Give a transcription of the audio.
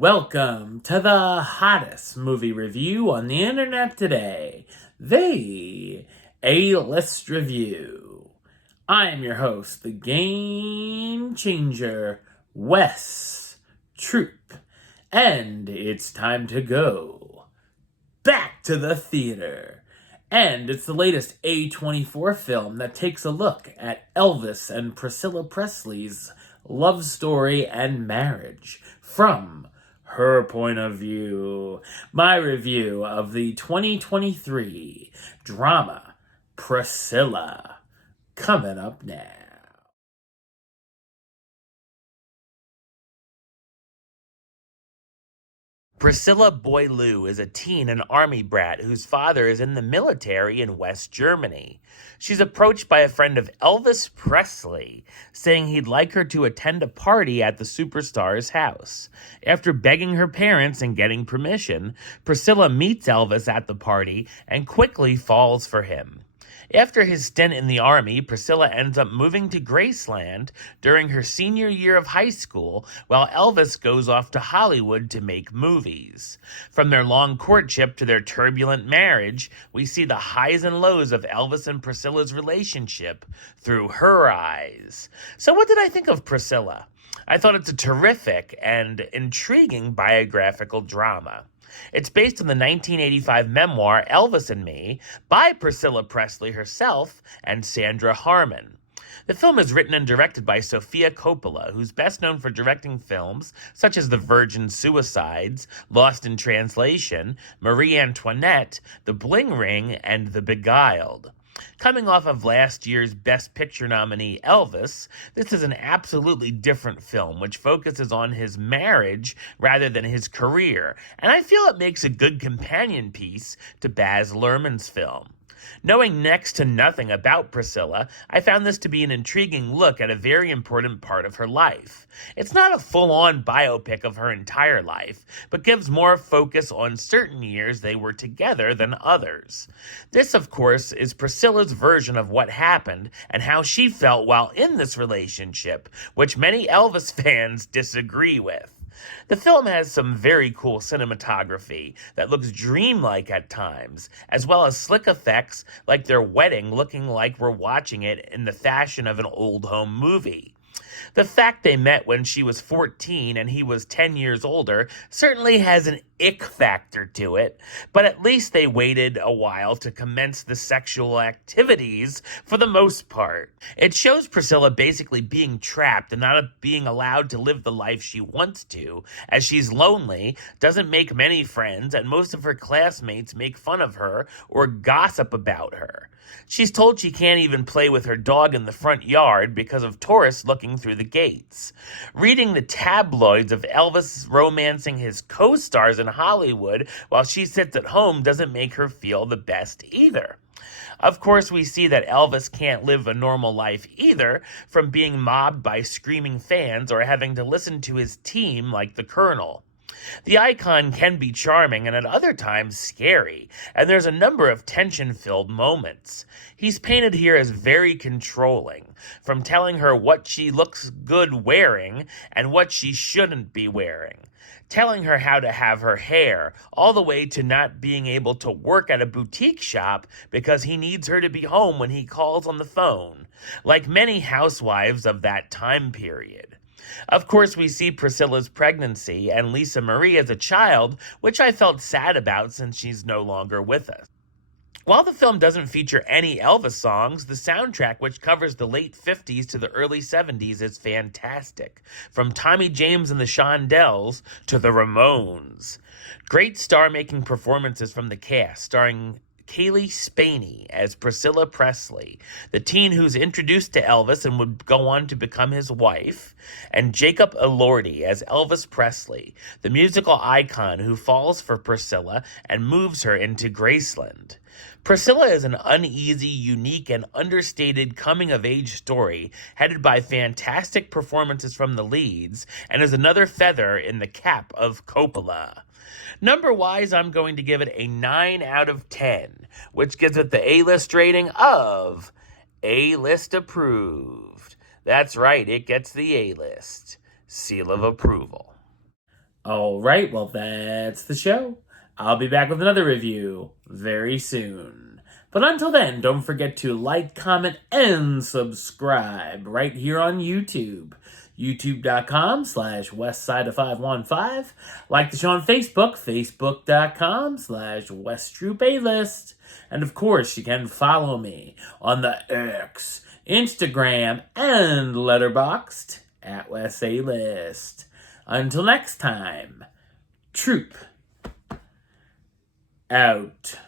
Welcome to the hottest movie review on the internet today, the A-List Review. I am your host, the Game Changer, Wes Troop, and it's time to go back to the theater. And it's the latest A24 film that takes a look at Elvis and Priscilla Presley's love story and marriage from her point of view. My review of the 2023 drama Priscilla, coming up now. Priscilla Boileau is a teen and army brat whose father is in the military in West Germany. She's approached by a friend of Elvis Presley, saying he'd like her to attend a party at the superstar's house. After begging her parents and getting permission, Priscilla meets Elvis at the party and quickly falls for him. After his stint in the army, Priscilla ends up moving to Graceland during her senior year of high school, while Elvis goes off to Hollywood to make movies. From their long courtship to their turbulent marriage, we see the highs and lows of Elvis and Priscilla's relationship through her eyes. So what did I think of Priscilla? I thought it's a terrific and intriguing biographical drama. It's based on the 1985 memoir Elvis and Me by Priscilla Presley herself and Sandra Harmon. The film is written and directed by Sofia Coppola, who's best known for directing films such as The Virgin Suicides, Lost in Translation, Marie Antoinette, The Bling Ring, and The Beguiled. Coming off of last year's Best Picture nominee Elvis, this is an absolutely different film which focuses on his marriage rather than his career, and I feel it makes a good companion piece to Baz Luhrmann's film. Knowing next to nothing about Priscilla, I found this to be an intriguing look at a very important part of her life. It's not a full-on biopic of her entire life, but gives more focus on certain years they were together than others. This, of course, is Priscilla's version of what happened and how she felt while in this relationship, which many Elvis fans disagree with. The film has some very cool cinematography that looks dreamlike at times, as well as slick effects like their wedding looking like we're watching it in the fashion of an old home movie. The fact they met when she was 14 and he was 10 years older certainly has an ick factor to it, but at least they waited a while to commence the sexual activities for the most part. It shows Priscilla basically being trapped and not being allowed to live the life she wants to, as she's lonely, doesn't make many friends, and most of her classmates make fun of her or gossip about her. She's told she can't even play with her dog in the front yard because of tourists looking through the gates. Reading the tabloids of Elvis romancing his co-stars in Hollywood while she sits at home doesn't make her feel the best either. Of course, we see that Elvis can't live a normal life either, from being mobbed by screaming fans or having to listen to his team like the Colonel. The icon can be charming and at other times scary, and there's a number of tension-filled moments. He's painted here as very controlling, from telling her what she looks good wearing and what she shouldn't be wearing, telling her how to have her hair, all the way to not being able to work at a boutique shop because he needs her to be home when he calls on the phone, like many housewives of that time period. Of course, we see Priscilla's pregnancy and Lisa Marie as a child, which I felt sad about since she's no longer with us. While the film doesn't feature any Elvis songs, the soundtrack, which covers the late 50s to the early 70s, is fantastic. From Tommy James and the Shondells to the Ramones. Great star-making performances from the cast, starring Kaylee Spaney as Priscilla Presley, the teen who's introduced to Elvis and would go on to become his wife, and Jacob Elordi as Elvis Presley, the musical icon who falls for Priscilla and moves her into Graceland. Priscilla is an uneasy, unique, and understated coming-of-age story headed by fantastic performances from the leads and is another feather in the cap of Coppola. Number-wise, I'm going to give it a 9 out of 10, which gives it the A-list rating of A-list approved. That's right, it gets the A-list seal of approval. All right, well, that's the show. I'll be back with another review very soon. But until then, don't forget to like, comment, and subscribe right here on YouTube. YouTube.com/WestsideOf515. Like the show on Facebook, Facebook.com/WestTroupeAlist. And of course, you can follow me on the X, Instagram, and Letterboxd at WesAlist. Until next time, Troop out.